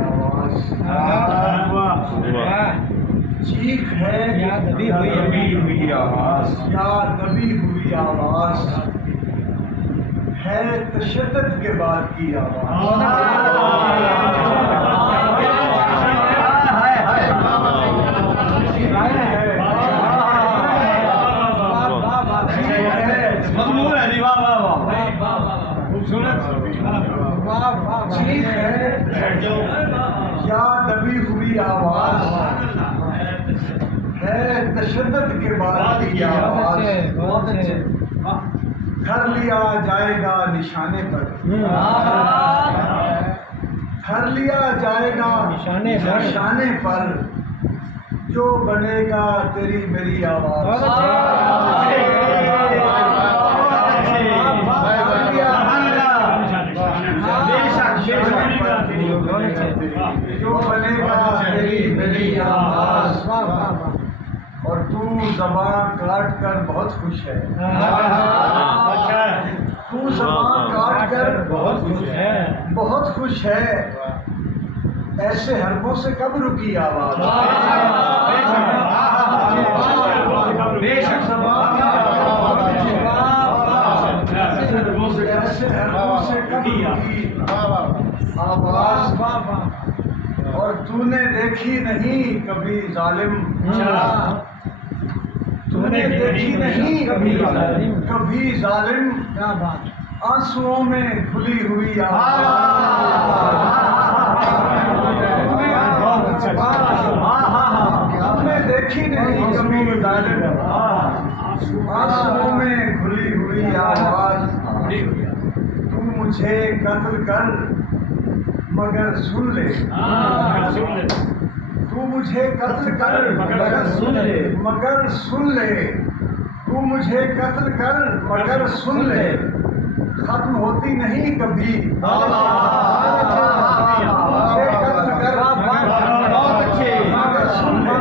आवाज, चीख है या दबी हुई आवाज, या दबी हुई आवाज है, तशद्दुद के बाद की आवाज। चीख है या दबी हुई आवाज है, तशद्दुद के बाद की आवाज। धर लिया जाएगा निशाने पर, धर लिया जाएगा निशाने पर, जो बनेगा तेरी मेरी आवाज। जो बनेगा तेरी मेरी आवाज। और तू ज़बान काट कर बहुत खुश है, तू ज़बान काट कर बहुत खुश है, ऐसे हरफों से कब रुकी आवाज। ऐसे हरफों से कब रुकी आवाज। और तूने देखी नहीं कभी जालिम, तूने देखी नहीं कभी जालिम, आंसुओं में खुली हुई आवाज। तूने देखी नहीं कभी जालिम, आंसुओं में खुली हुई आवाज। तू मुझे कत्ल कर मगर सुन ले, तू मुझे कत्ल कर मगर सुन ले, तू मुझे कत्ल कर मगर सुन ले, खत्म होती नहीं कभी। मुझे कत्ल कर मगर सुन ले, मगर सुन ले,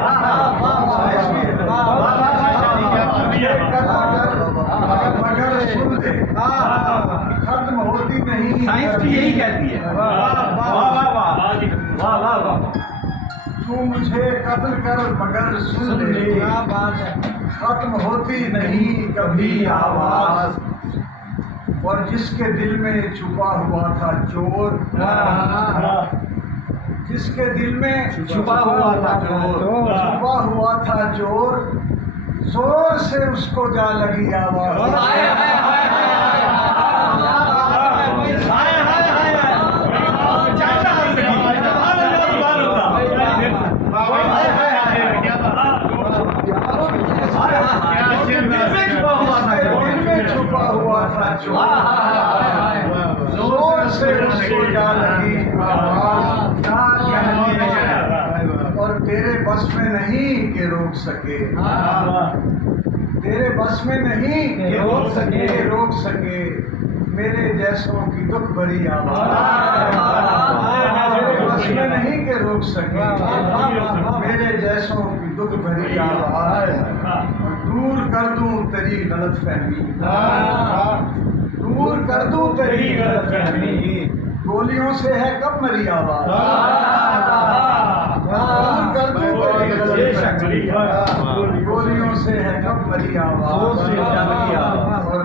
खत्म होती नहीं। साइंस भी यही कहती है। तू मुझे कत्ल कर मगर सुन ले, खत्म होती नहीं कभी आवाज। और जिसके दिल में छुपा हुआ था चोर, जिसके दिल में छुपा हुआ था चोर, जोर से उसको जा लगी आवाज। छुपा हुआ था जोर से उसको जा लगी आवाज। और तेरे बस में नहीं कि रोक सके, तेरे बस में नहीं कि रोक सके मेरे जैसों की दुख भरी आवाज। तेरे बस में नहीं कि रोक सके मेरे जैसों की दुख भरी आवाज। दूर कर दूं तेरी गलतफहमी, दूर कर दूं तेरी गलतफहमी, गोलियों से है कब मरी आवाज। दूर कर दूं तेरी गलतफहमी, गोलियों से है कब मरी आवाज। और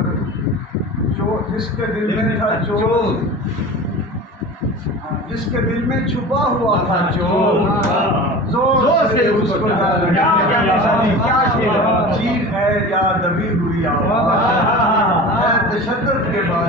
जो जिसके दिल में था चोर, जिसके दिल में छुपा हुआ था चोर, जोर से उसको जा लगी। चीख है या दबी हुई आवाज है, तशद्दुद के बाद।